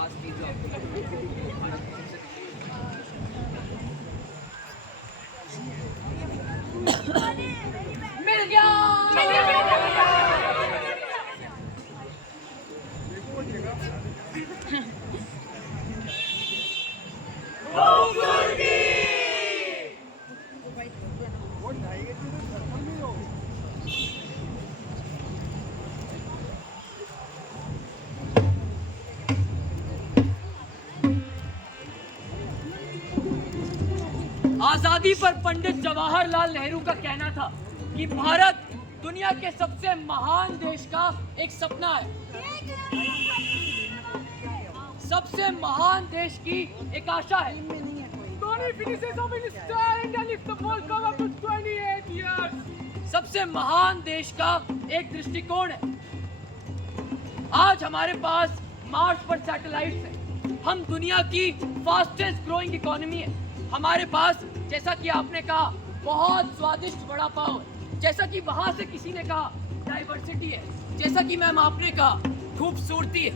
खास चीज जो आपको लगती है भारत की सबसे मिल गया आजादी पर पंडित जवाहरलाल नेहरू का कहना था कि भारत दुनिया के सबसे महान देश का एक सपना है। सबसे महान देश की एक आशा है। सबसे महान देश का एक दृष्टिकोण है। आज हमारे पास मार्स पर सैटेलाइट्स हैं। हम दुनिया की फास्टेस्ट ग्रोइंग इकोनॉमी है। हमारे पास, जैसा कि आपने कहा, बहुत स्वादिष्ट वड़ा पाव है। जैसा कि वहां से किसी ने कहा, डाइवर्सिटी है। जैसा कि मैम आपने कहा, खूबसूरती है।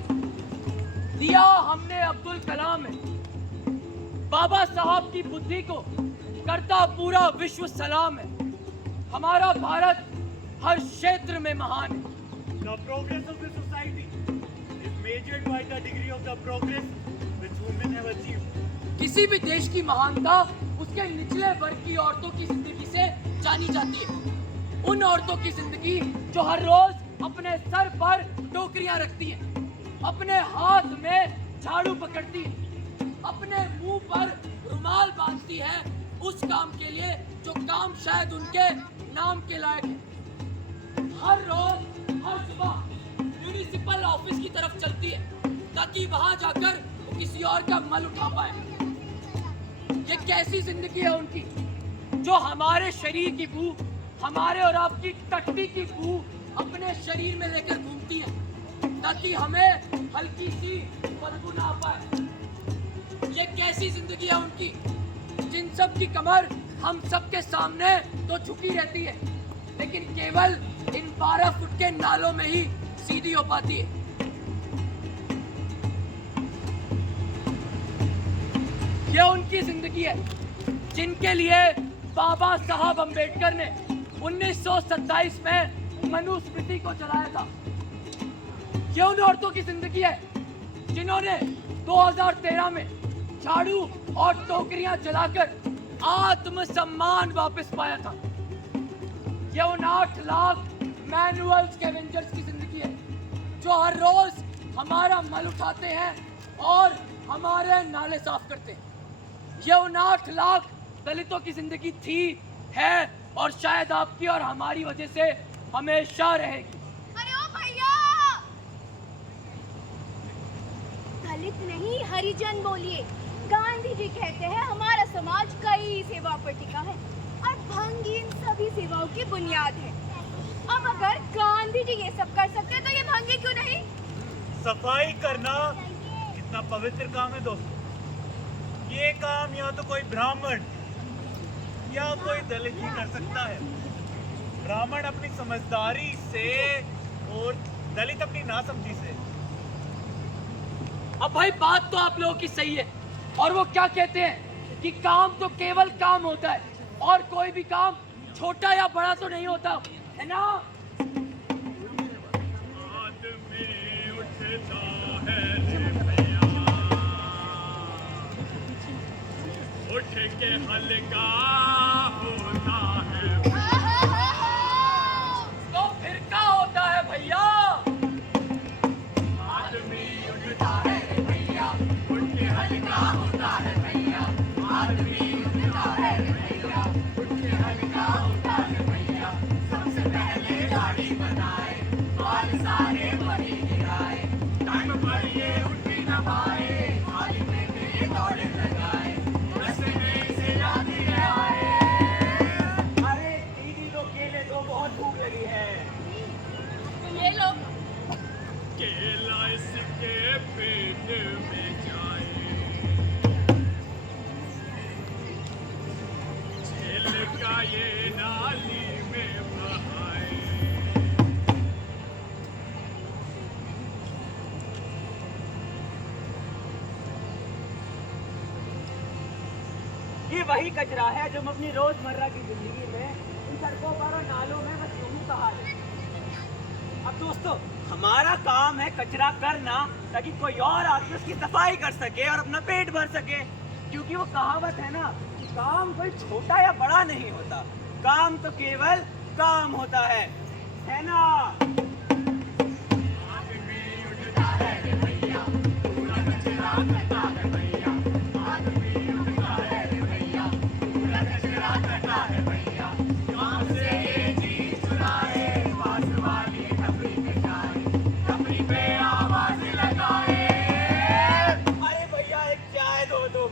दिया हमने अब्दुल कलाम है। बाबा साहब की बुद्धि को करता पूरा विश्व सलाम है। हमारा भारत हर क्षेत्र में महान है। The progress of the society is measured by the degree of the progress which women have achieved. किसी भी देश की महानता उसके निचले वर्ग की औरतों की जिंदगी से जानी जाती है। उन औरतों की जिंदगी जो हर रोज अपने सर पर टोकरियां रखती हैं, अपने हाथ में झाड़ू पकड़ती है, अपने मुंह पर रुमाल बांधती है, उस काम के लिए जो काम शायद उनके नाम के लायक है। हर रोज हर सुबह म्यूनिसिपल ऑफिस की तरफ चलती है ताकि वहां जाकर वो किसी और का मल उठा पाए। ये कैसी जिंदगी है उनकी, जो हमारे शरीर की बू, हमारे और आपकी टट्टी की बू अपने शरीर में लेकर घूमती है ताकि हमें हल्की सी बदबू ना पाए। ये कैसी जिंदगी है उनकी, जिन सब की कमर हम सबके सामने तो झुकी रहती है, लेकिन केवल इन 12 फुट के नालों में ही सीधी हो पाती है। ये उनकी जिंदगी है जिनके लिए बाबा साहब अंबेडकर ने 1927 में मनुस्मृति को जलाया था। ये उन औरतों की जिंदगी है जिन्होंने 2013 में झाड़ू और टोकरियां जलाकर आत्मसम्मान वापस पाया था। ये उन 8 लाख मैनुअल स्कैवेंजर्स की जिंदगी है जो हर रोज हमारा मल उठाते हैं और हमारे नाले साफ करते हैं। ये उन 8 लाख दलितों की जिंदगी थी, है और शायद आपकी और हमारी वजह से हमेशा रहेगी। अरे ओ भैया, दलित नहीं हरिजन बोलिए। गांधी जी कहते हैं हमारा समाज कई सेवा पर टिका है और भंग इन सभी सेवाओं की बुनियाद है। अब अगर गांधी जी ये सब कर सकते तो ये भंगी क्यों नहीं? सफाई करना कितना पवित्र काम है दोस्तों। ये काम या तो कोई ब्राह्मण या कोई दलित ही कर सकता है। ब्राह्मण अपनी समझदारी से और दलित अपनी नासमझी से। अब भाई बात तो आप लोगों की सही है, और वो क्या कहते हैं कि काम तो केवल काम होता है और कोई भी काम छोटा या बड़ा तो नहीं होता, है ना? आदमी उठता है रे भैया, उठ के हल्का होता है। तो फिर क्या होता है भैया? आदमी उठता है रे भैया, उठ के हल्का होता है भैया। आदमी उठता है रे भैया, उठ के हल्का होता है भैया। सबसे पहले गाड़ी बनाए, बाल सारे वही गिराए। टाइम पर ये उठ भी न पाए, खाली पेट ये दौड़ लगाए। रस्ते में से याद आए। वही कचरा है जो हम अपनी रोजमर्रा की जिंदगी में इन सड़कों पर और नालों में बस यूं कहा लेते हैं। अब दोस्तों, हमारा काम है कचरा करना ताकि कोई और आदमी उसकी सफाई कर सके और अपना पेट भर सके। क्योंकि वो कहावत है ना कि काम कोई छोटा या बड़ा नहीं होता, काम तो केवल काम होता है ना? अरे भैया, एक चाय दो तुम।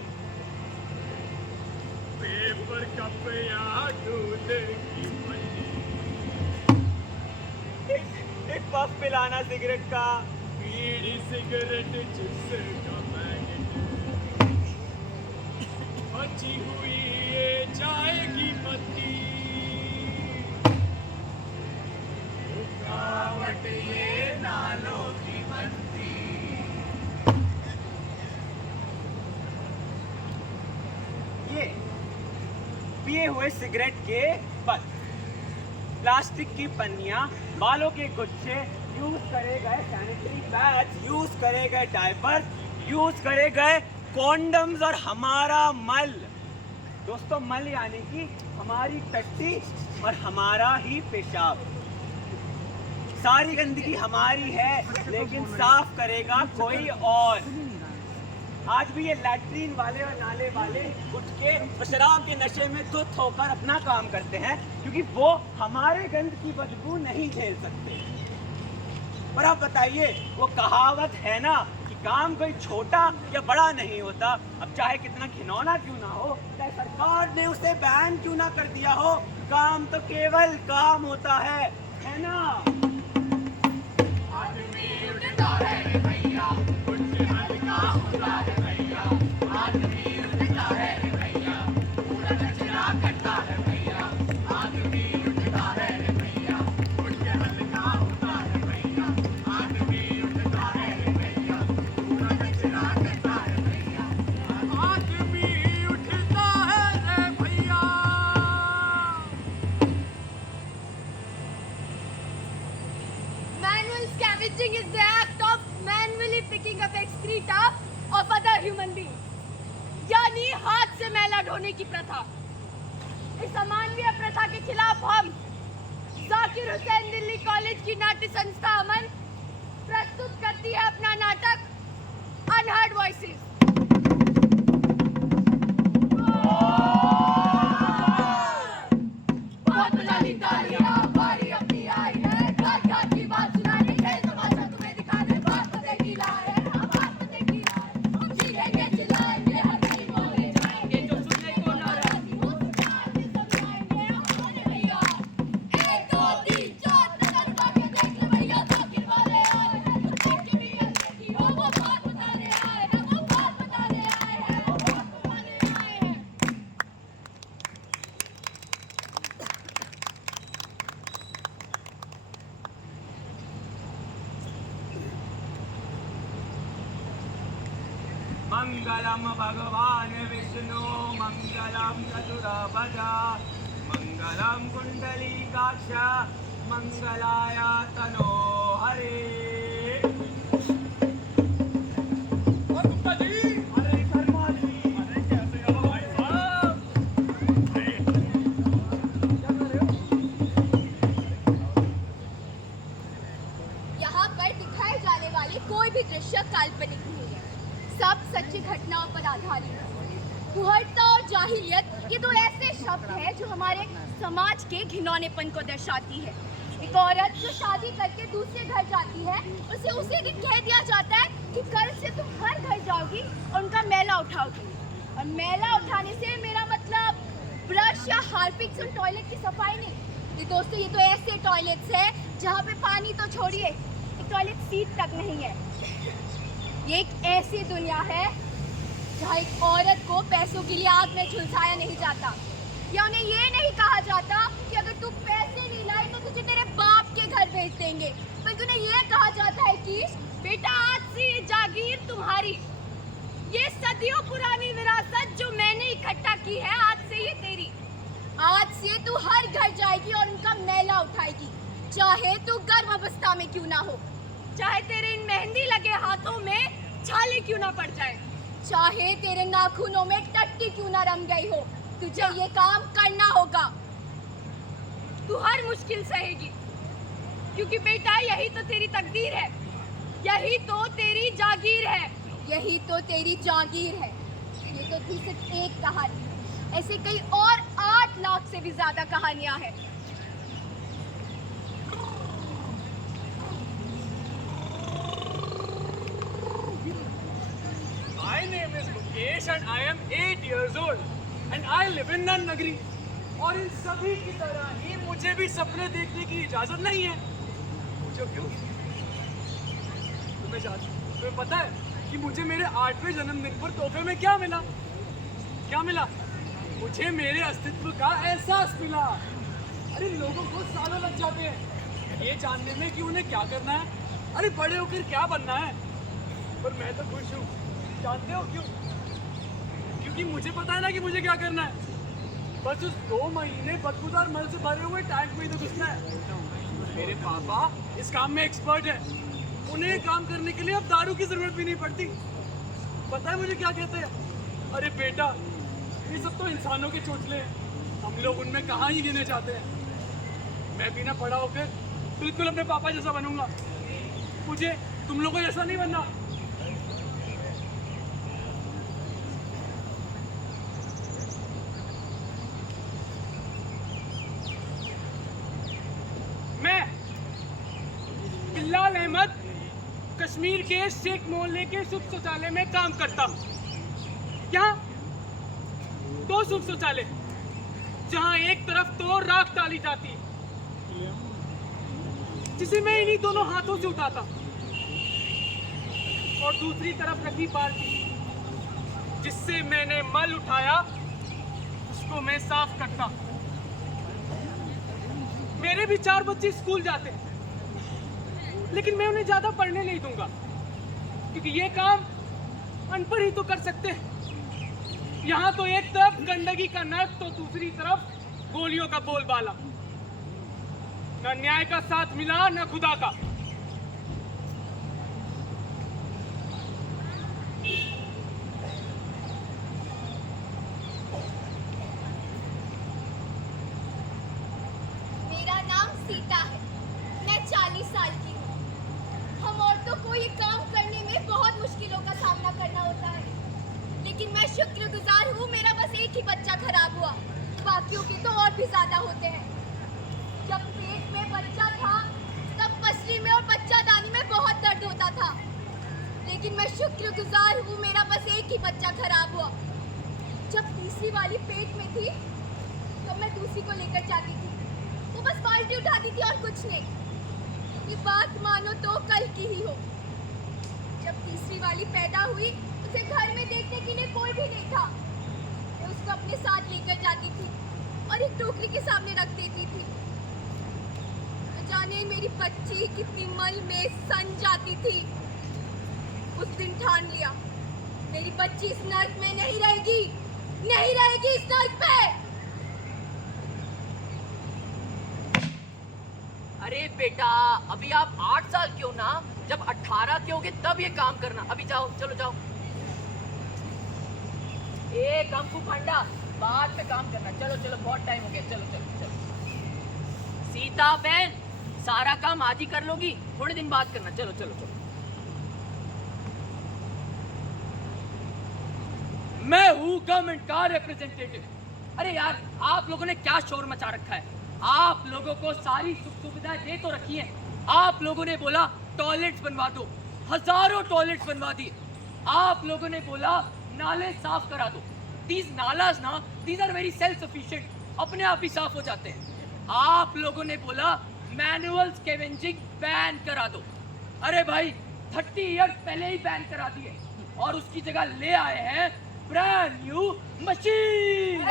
पेपर कप या दूध की पन्नी, एक पफ पिलाना सिगरेट का। बीड़ी सिगरेट चिप्स का पैकेट, बची हुई ये चाय की पत्ती, रुकावट ये नालों की बत्ती। ये पिए हुए सिगरेट के पत्ते, प्लास्टिक की पन्नियां, बालों के गुच्छे, यूज करे गए सैनिटरी पैड्स, यूज करे गए डायपर, यूज करे गए कॉन्डम्स और हमारा मल। दोस्तों, मल यानी कि हमारी टट्टी और हमारा ही पेशाब। सारी गंदगी हमारी है, लेकिन साफ करेगा कोई और। आज भी ये लैट्रीन वाले और नाले वाले उठ के और शराब के नशे में धुत होकर अपना काम करते हैं, क्योंकि वो हमारे गंद की बदबू नहीं झेल सकते। पर आप बताइए, वो कहावत है ना कि काम कोई छोटा या बड़ा नहीं होता। अब चाहे कितना घिनौना क्यों ना हो, चाहे सरकार ने उसे बैन क्यों ना कर दिया हो, काम तो केवल काम होता है ना? आदमी उठता है रे भैया, उठ के हल्का होता है भैया। आदमी उठता है रे भैया, पूरा कचरा करता है भैया। आदमी उठता है रे भैया, उठ के हल्का होता है भैया। आदमी उठता है रे भैया, पूरा कचरा करता है भैया। आदमी उठता है रे भैया। Manual scavenging is the act of manually picking up excreta of other human beings, यानी हाथ से मैला ढोने की प्रथा। इस अमानवीय प्रथा के खिलाफ हम जाकिर हुसैन दिल्ली कॉलेज की नाट्य संस्था अमन प्रस्तुत करती है अपना नाटक अनहर्ड वॉइसेस। बहुत बजानी तालियां, बारी अपनी आई है, घर घर की बात सुनाने, खेल तमाशा तुम्हें दिखाने, बात पते की लाए, हम बात पते की लाए, हम चीखेंगे चिल्लाएंगे, हर कहीं बोले जाएंगे, जो सुनने को नाराज हो सुनाएंगे, समझाएंगे हमारे भैया। 1 2 3 4 नजर उठा के देख ले भैया, जाकिर वाले आए हैं, देख के भी देखी हो, वो बात बताने आए हैं, वो बात बताने आए हैं, वो बात बताने आए हैं। मंगलम भगवान विष्णु, मंगलम चतुराभुज, मंगलम कुंडलीकाक्ष, मंगलाय तनो हरे। अरे शर्मा जी, अरे कैसे हो भाई साहब? यहाँ पर दिखाए जाने वाले कोई भी दृश्य काल्पनिक नहीं है, सब सच्ची घटनाओं पर आधारित है। कुहड़ता और जाहिलियत ये दो ऐसे शब्द हैं जो हमारे समाज के घिनौनेपन को दर्शाती है। एक औरत जो शादी करके दूसरे घर जाती है, उसे उसी दिन कह दिया जाता है कि कल से तुम हर घर जाओगी और उनका मैला उठाओगी। और मैला उठाने से मेरा मतलब ब्रश या हार्पिक से टॉयलेट की सफाई नहीं। ये दोस्तों, ये तो ऐसे टॉयलेट्स है जहाँ पे पानी तो छोड़िए, एक टॉयलेट सीट तक नहीं है। ये एक ऐसी दुनिया है जहाँ एक औरत को पैसों के लिए आग में झुलसाया नहीं जाता, या उन्हें ये नहीं कहा जाता कि अगर तू पैसे नहीं लाई तो तुझे तेरे बाप के घर भेज देंगे, बल्कि उन्हें ये कहा जाता है कि बेटा आज से ये जागीर तुम्हारी। ये सदियों पुरानी विरासत जो मैंने इकट्ठा की है, आज से ये तेरी। आज से तू हर घर जाएगी और उनका मैला उठाएगी, चाहे तू गर्भ अवस्था में क्यों ना हो, चाहे तेरे इन मेहंदी लगे हाथों में छाले क्यों ना पड़ जाए, चाहे तेरे नाखूनों में टट्टी क्यों ना रम गई हो, तुझे ये काम करना होगा। तू हर मुश्किल सहेगी, क्योंकि बेटा यही तो तेरी तकदीर है, यही तो तेरी जागीर है, यही तो तेरी जागीर है। ये तो थी सिर्फ एक कहानी, ऐसे कई और 8 लाख से भी ज्यादा कहानियां हैं। My name is Mukesh and I am 8 years old and I live in नगरी। और इन सभी की तरह ही मुझे भी सपने देखने की इजाजत नहीं है। मुझे क्यों? तुम्हें पता है कि मुझे मेरे 8वें जन्मदिन पर तोहफे में क्या मिला? क्या मिला? मुझे मेरे अस्तित्व का एहसास मिला। अरे लोगों को सालों लग जाते हैं ये जानने में कि उन्हें क्या करना है, अरे बड़े होकर क्या बनना है, पर मैं तो खुश हूँ। जानते हो क्यों? क्योंकि मुझे पता है ना कि मुझे क्या करना है। बस उस 2 महीने बदबूदार मल से भरे हुए टैंक में ही तो घुसना है। मेरे पापा इस काम में एक्सपर्ट है, उन्हें काम करने के लिए अब दारू की जरूरत भी नहीं पड़ती। पता है मुझे क्या कहते हैं? अरे बेटा, ये सब तो इंसानों के चोचले हैं, हम लोग उनमें कहाँ ही गिने जाते हैं। मैं भी ना बड़ा होकर बिल्कुल अपने पापा जैसा बनूंगा। मुझे तुम लोगों जैसा नहीं बनना। मैं बिल्लाल अहमद कश्मीर के शेख मोहल्ले के सुख शौचालय में काम करता हूँ। यहाँ 2 सुख शौचालय, जहाँ एक तरफ तो राख डाली जाती है जिसे मैं इन्हीं दोनों हाथों से उठाता, और दूसरी तरफ रखी बाल्टी जिससे मैंने मल उठाया उसको मैं साफ करता। मेरे भी 4 बच्चे स्कूल जाते हैं, लेकिन मैं उन्हें ज्यादा पढ़ने नहीं दूंगा, क्योंकि ये काम अनपढ़ ही तो कर सकते हैं। यहाँ तो एक तरफ गंदगी का नर्क तो दूसरी तरफ गोलियों का बोलबाला, न न्याय का साथ मिला न खुदा का। मेरा नाम सीता है, मैं 40 साल की हूँ। हम औरतों को ये काम करने में बहुत मुश्किलों का सामना करना होता है, लेकिन मैं शुक्रगुजार हूँ मेरा बस एक ही बच्चा खराब हुआ, बाकियों के तो और भी ज्यादा होते हैं। जब पेट में बच्चा था तब पसली में और बच्चादानी में बहुत दर्द होता था, लेकिन मैं शुक्रगुजार हूँ मेरा बस एक ही बच्चा खराब हुआ। जब तीसरी वाली पेट में थी तब मैं दूसरी को लेकर जाती थी, वो बस बाल्टी उठाती थी और कुछ नहीं। ये बात मानो तो कल की ही हो। जब तीसरी वाली पैदा हुई उसे घर में देखने के लिए कोई भी नहीं था, मैं उसको अपने साथ लेकर जाती थी और एक टोकरी के सामने रख देती थी। न जाने मेरी बच्ची कितनी मल में सन जाती थी। उस दिन ठान लिया मेरी बच्ची इस नर्क में नहीं रहेगी, नहीं रहेगी इस नर्क पे। अरे बेटा, अभी आप 8 साल के हो ना, जब 18 के होगे तब ये काम करना। अभी जाओ, चलो जाओ। ए कंफू पांडा, बाद में काम करना। चलो चलो, बहुत टाइम हो गया। चलो चलो चलो। सीता बहन, सारा काम आज ही कर लोगी, थोड़े दिन बाद करना। चलो चलो चलो। मैं हूँ गवर्नमेंट का रिप्रेजेंटेटिव। अरे यार, आप लोगों ने क्या शोर मचा रखा है? आप लोगों को सारी सुख सुविधाएं दे तो रखी हैं। आप लोगों ने बोला टॉयलेट्स बनवा दो, हजारों टॉयलेट्स बनवा दिए। आप लोगों ने बोला नाले साफ करा दो। These नालास ना, these are very self sufficient, अपने आप ही साफ हो जाते हैं। आप लोगों ने बोला मैनुअल स्कैवेंजिंग बैन करा दो। अरे भाई, 30 इयर्स पहले ही बैन करा दिए, और उसकी जगह ले आए हैं ब्रांड न्यू मशीन।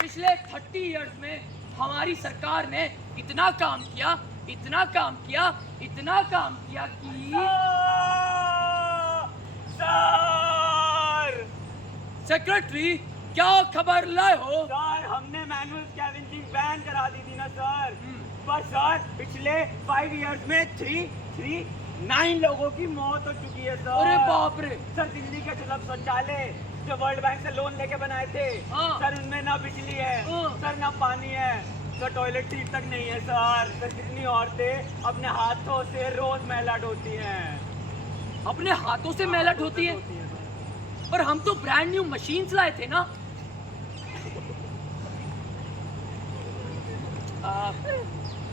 पिछले 30 इयर्स में हमारी सरकार ने इतना काम किया, इतना काम किया, इतना काम किया कि सर। सेक्रेटरी, क्या खबर लाए हो? सर हमने मैनुअल स्कैवेंजिंग बैन करा दी थी ना सर, पर सर पिछले 5 इयर्स में 339 लोगों की मौत हो चुकी है सर। अरे बाप रे। सर दिल्ली के सुलभ शौचालय जो वर्ल्ड बैंक से लोन लेके बनाए थे, हाँ। सर उनमें ना बिजली है, हाँ। सर ना पानी है, सर टॉयलेट सीट तक नहीं है सर। सर कितनी औरतें अपने हाथों से रोज मैला ढोती हैं। अपने हाथों से मैला ढोती है? पर हम तो ब्रांड न्यू मशीन्स लाए थे ना।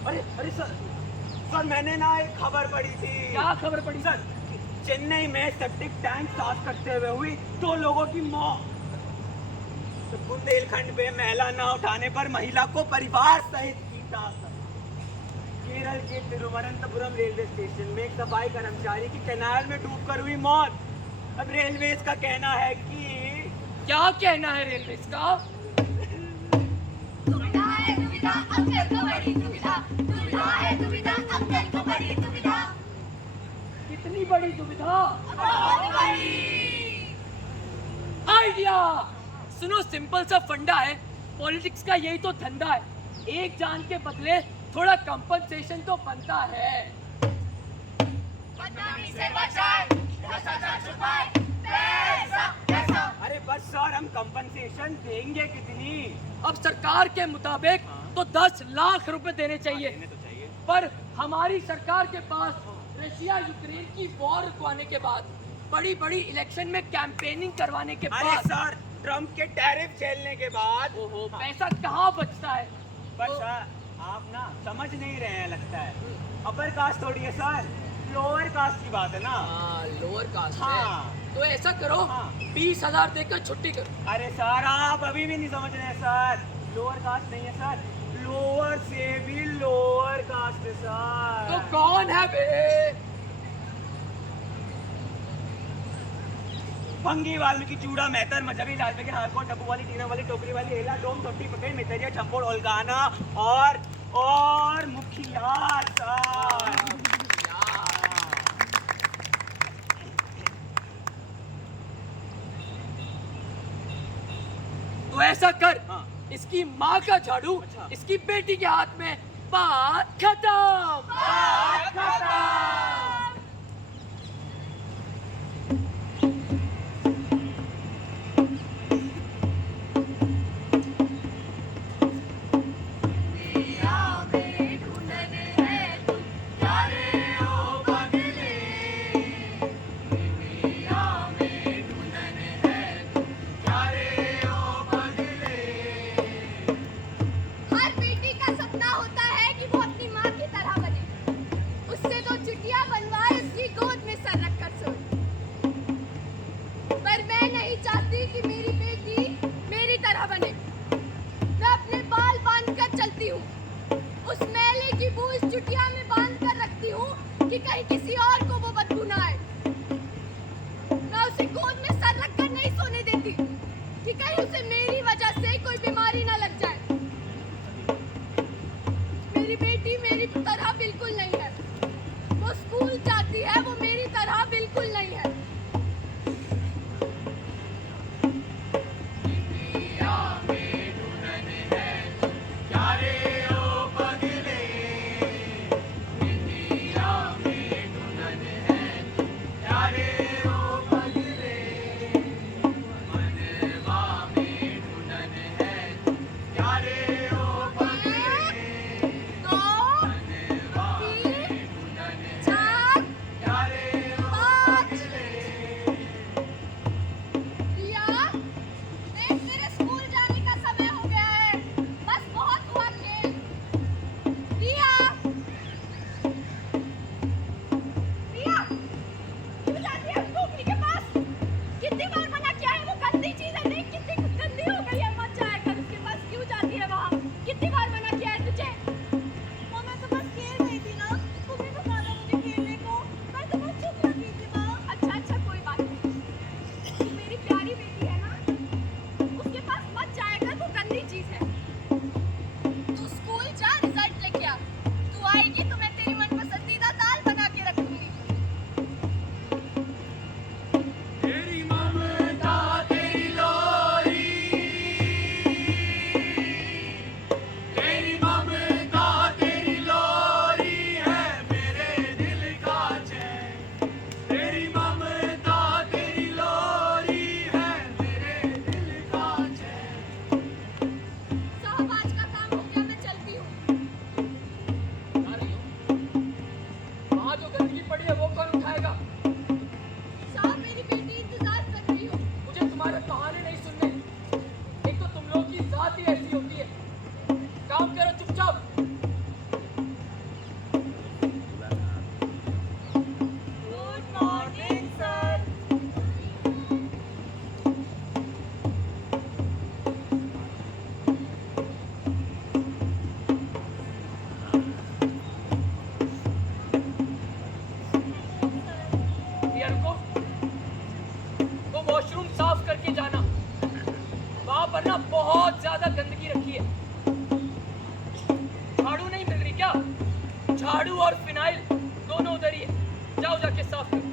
अरे अरे सर मैंने ना एक खबर पढ़ी थी। क्या खबर पड़ी? सर चेन्नई में सेप्टिक टैंक साफ करते हुए हुई 2 लोगों की मौत। तो बुंदेलखंड में महिला न उठाने पर महिला को परिवार सहित पीटा। केरल के तिरुवनंतपुरम रेलवे स्टेशन में एक सफाई कर्मचारी की कैनाल में डूबकर हुई मौत। अब रेलवेज का कहना है कि क्या कहना है रेलवे का? दुविधा है दुविधा, अंकल को बड़ी दुविधा। दुविधा है दुविधा, अंकल को बड़ी दुविधा। कितनी बड़ी दुविधा? बहुत बड़ी। आइडिया। सुनो, सिंपल सा फंडा है, पॉलिटिक्स का यही तो धंधा है। एक जान के बदले थोड़ा कंपनसेशन तो बनता है। बदनामी से बचाए, भ्रष्टाचार छुपाए, पैसा पैसा। अरे बस सर हम कंपनसेशन देंगे कितनी? अब सरकार के मुताबिक तो 10 लाख रुपए देने चाहिए। देने तो चाहिए। पर हमारी सरकार के पास रशिया यूक्रेन की वॉर रुकवाने के बाद, बड़ी बड़ी इलेक्शन में कैंपेनिंग करवाने के अरे बाद, सर ट्रम्प के टैरिफ झेलने के बाद ओहो, पैसा कहाँ बचता है? बस सर आप ना समझ नहीं रहे हैं लगता है। अपर कास्ट थोड़ी है सर, लोअर कास्ट की बात है ना। लोअर कास्ट हाँ। है। तो ऐसा करो, हाँ। 20,000 देकर छुट्टी करो। अरे सर आप अभी भी नहीं समझ रहे हैं सर, लोअर कास्ट नहीं है सर, लोअर से भी लोअर कास्ट है सर। तो कौन है बे? भंगी वाल्मीकि चूड़ा मेहतर मजहबी लालबे के हारकोट डब्बू वाली टीना वाली टोकरी वाली एला डोम टोटी पकड़ी मितरिया छप्पोड़ ओलगाना और मुखिया सर। तो ऐसा कर, हाँ। इसकी माँ का झाड़ू अच्छा। इसकी बेटी के हाथ में, बात खत्म। हर बेटी का सपना होता है कि वो अपनी माँ की तरह बने, उससे 2 चुटिया बनवाए उसकी गोद में सर रखकर सोए। पर मैं नहीं चाहती कि मेरी बेटी मेरी तरह बने। मैं अपने बाल बांध कर चलती हूँ, उस मैले की बू इस चुटिया में बांध कर रखती हूँ कि कहीं किसी और को वो बदबू ना आए। मैं उसे गोद में सर रखकर नहीं सोने देती कि कहीं उसे मेरी वजह से कोई बीमारी ना लग जाए। मेरी बेटी मेरी तरह बिल्कुल नहीं है, वो स्कूल जाती है, वो मेरी तरह बिल्कुल नहीं है। झाड़ू और फिनाइल दोनों उधर ही है, जाओ जाके साफ करो।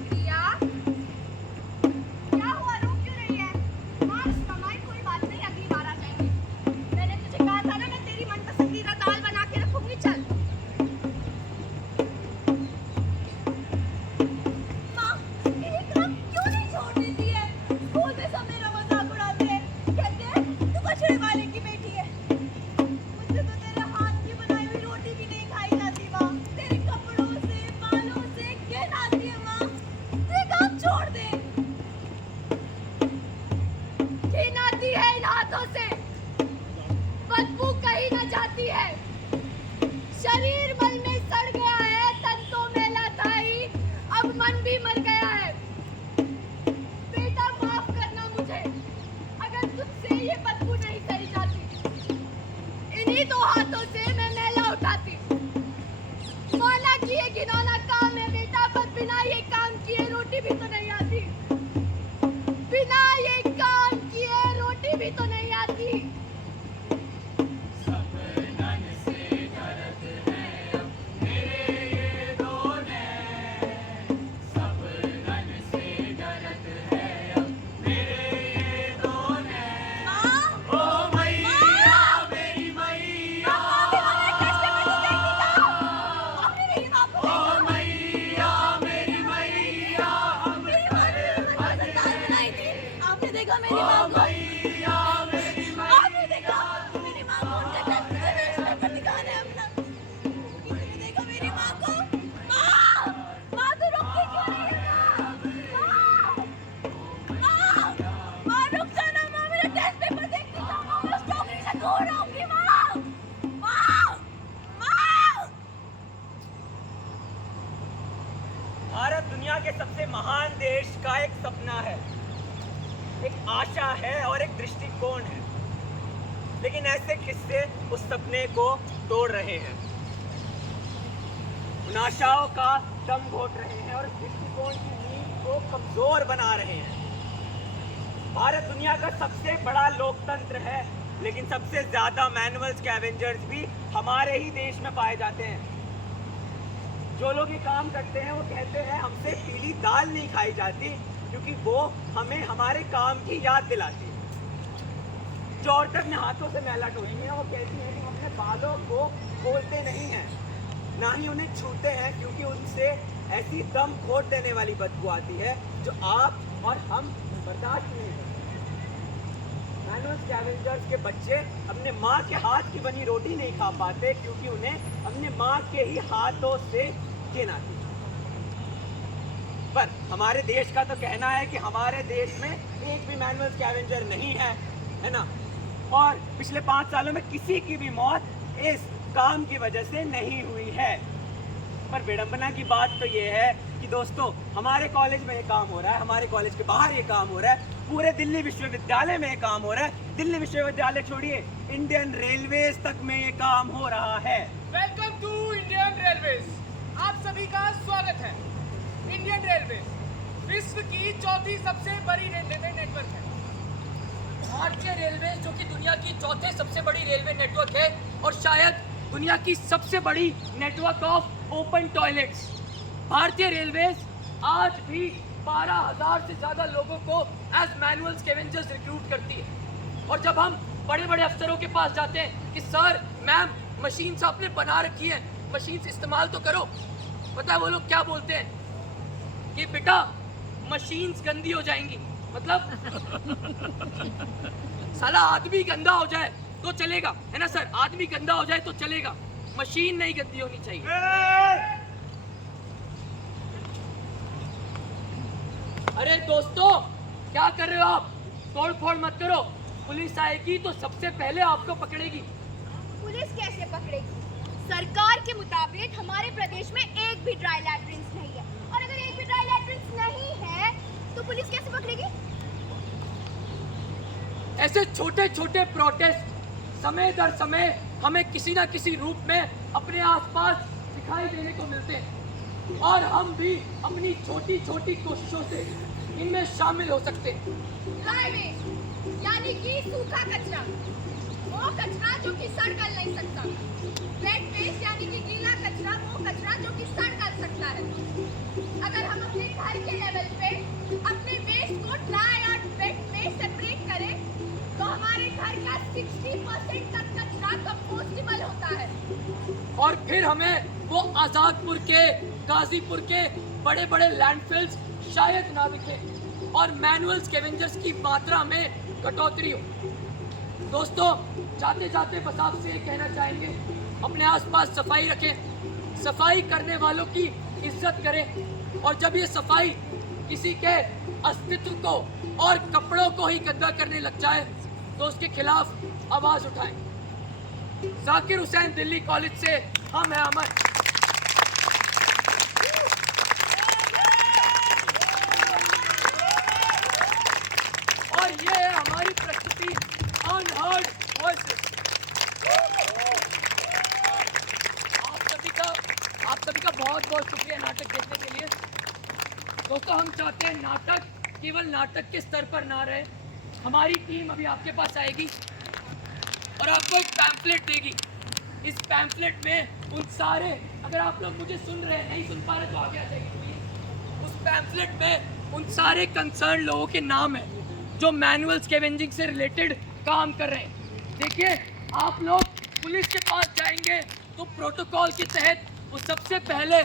प्रिया, क्या हुआ, रो क्यों रही है? माँ, कमाई कोई बात नहीं, अगली बार आ जाएंगे। मैंने तुझे कहा था ना, मैं तेरी मनपसंदीदा दाल बना के रखूंगी। चल। माँ, ये काम क्यों नहीं छोड़ देती है? स्कूल में सब मेरा मजाक उड़ाते हैं, कहते हैं तू कचरे वाले की बेटी है। मुझसे तो तेरे हाथ की बनाई हुई रोटी भी नहीं खाई जाती माँ। तेरे कपड़ों से, बालों से घिन आती है माँ। ये काम छोड़ दे। घिन आती है इन हाथों से, बदबू कहीं न जाती है। शरीर मल में सड़ गया है, तन तो मैला था ही, अब मन भी मर गया है। बेटा, माफ करना मुझे, अगर तुझसे ये बदबू नहीं सही जाती। इन्हीं दो हाथों से मैं मैला उठाती। माना कि ये घिनौना काम है बेटा, पर बिना ये काम किए रोटी भी तो नहीं आती। बिना ये काम किए रोटी भी तो नहीं आती। आपने देखा मेरी माँ को? आपने देखा मेरी माँ को? उनके टेस्ट में रेस्ट पेपर दिखाने अपना। किसी ने देखा मेरी माँ को? माँ! माँ, तू रुक के क्यों नहीं है माँ? माँ! माँ, रुक जाना माँ, मेरा टेस्ट पेपर देखती जाओ माँ, मैं उस टोकरी से दूर रहूंगी माँ। माँ! माँ! भारत दुनिया के सबसे महान देश का एक सपना है, एक आशा है और एक दृष्टिकोण है। लेकिन ऐसे किस्से उस सपने को तोड़ रहे हैं, उन आशाओं का दम घोट रहे हैं और दृष्टिकोण की नींव को कमजोर बना रहे हैं। भारत दुनिया का सबसे बड़ा लोकतंत्र है, लेकिन सबसे ज्यादा मैनुअल स्कैवेंजर्स भी हमारे ही देश में पाए जाते हैं। जो लोग ये काम करते हैं वो कहते हैं हमसे पीली दाल नहीं खाई जाती, क्योंकि वो हमें हमारे काम की याद दिलाती है। जो औरतें अपने हाथों से मैला ढोती हैं वो कहती हैं कि हम अपने बालों को खोलते नहीं हैं, ना ही उन्हें छूते हैं, क्योंकि उनसे ऐसी दम घोट देने वाली बदबू आती है जो आप और हम बर्दाश्त नहीं करते। मैनुअल स्कैवेंजर्स के बच्चे अपने माँ के हाथ की बनी रोटी नहीं खा पाते, क्योंकि उन्हें अपने माँ के ही हाथों से घिन आती है। पर हमारे देश का तो कहना है कि हमारे देश में एक भी मैनुअल स्कैवेंजर नहीं है ना? और पिछले 5 सालों में किसी की भी मौत इस काम की वजह से नहीं हुई है। पर विडंबना की बात तो ये है कि दोस्तों, हमारे कॉलेज में ये काम हो रहा है, हमारे कॉलेज के बाहर ये काम हो रहा है, पूरे दिल्ली विश्वविद्यालय में ये काम हो रहा है। दिल्ली विश्वविद्यालय छोड़िए, इंडियन रेलवेज तक में ये काम हो रहा है। Welcome to Indian Railways. आप सभी का स्वागत है। इंडियन रेलवे विश्व की चौथी सबसे बड़ी रेलवे नेटवर्क है। भारतीय रेलवे जो कि दुनिया की चौथे सबसे बड़ी रेलवे नेटवर्क है और शायद दुनिया की सबसे बड़ी नेटवर्क ऑफ ओपन टॉयलेट्स। भारतीय रेलवेज आज भी 12,000 से ज़्यादा लोगों को एज मैनुअल स्कैवेंजर्स रिक्रूट करती है। और जब हम बड़े बड़े अफसरों के पास जाते हैं कि सर मैम मशीन्स आपने बना रखी है, मशीन्स इस्तेमाल तो करो, पता है वो लोग क्या बोलते हैं कि बेटा मशीन्स गंदी हो जाएंगी। मतलब साला आदमी गंदा हो जाए तो चलेगा, है ना सर? आदमी गंदा हो जाए तो चलेगा, मशीन नहीं गंदी होनी चाहिए। अरे दोस्तों, क्या कर रहे हो आप? तोड़ फोड़ मत करो। पुलिस आएगी तो सबसे पहले आपको पकड़ेगी। पुलिस कैसे पकड़ेगी? सरकार के मुताबिक हमारे प्रदेश में एक भी ड्राई लैट्रिन्स नहीं है, और अगर एक भी ड्राई लैट्रिन्स नहीं है तो पुलिस कैसे पकड़ेगी? ऐसे छोटे छोटे प्रोटेस्ट समय दर समय हमें किसी ना किसी रूप में अपने आसपास दिखाई देने को मिलते हैं, और हम भी अपनी छोटी छोटी कोशिशों से इनमें शामिल हो सकते हैं। ड्राई वेस्ट यानी कि सूखा कचरा, वो कचरा जो कि सड़ गल नहीं सकता। वेट वेस्ट यानी कि गीला कचरा, वो कचरा जो कि सड़ गल सकता है। अगर हम अपने घर के लेवल पे अपने वेस्ट को ड्राई और वेट में सेपरेट करें तो हमारे घर का 60% तक कचरा कंपोस्टेबल होता है। और फिर हमें वो आजादपुर के, गाजीपुर के बड़े बड़े लैंडफिल्स शायद ना दिखे, और मैनुअल स्कैवेंजर्स की मात्रा में कटौती हो। दोस्तों, जाते जाते बस आपसे ये कहना चाहेंगे, अपने आसपास सफाई रखें, सफाई करने वालों की इज्जत करें, और जब ये सफाई किसी के अस्तित्व को और कपड़ों को ही गंदा करने लग जाए तो उसके खिलाफ आवाज उठाएं। जाकिर हुसैन दिल्ली कॉलेज से हम हैं अमन। और ये है हमारी प्रस्तुति अनहर्ड वॉइसेस। आप सभी का बहुत बहुत शुक्रिया नाटक देखने के लिए। दोस्तों, हम चाहते हैं नाटक केवल नाटक के स्तर पर ना रहे। हमारी टीम अभी आपके पास आएगी और आपको एक पैम्फलेट देगी। इस पैम्फलेट में उन सारे, अगर आप लोग मुझे सुन रहे हैं, नहीं सुन पा रहे तो आगे आ जाइए प्लीज। उस पैम्फलेट में उन सारे कंसर्न लोगों के नाम हैं जो मैनुअल स्कैवेंजिंग से रिलेटेड काम कर रहे हैं। देखिए, आप लोग पुलिस के पास जाएंगे तो प्रोटोकॉल के तहत वो सबसे पहले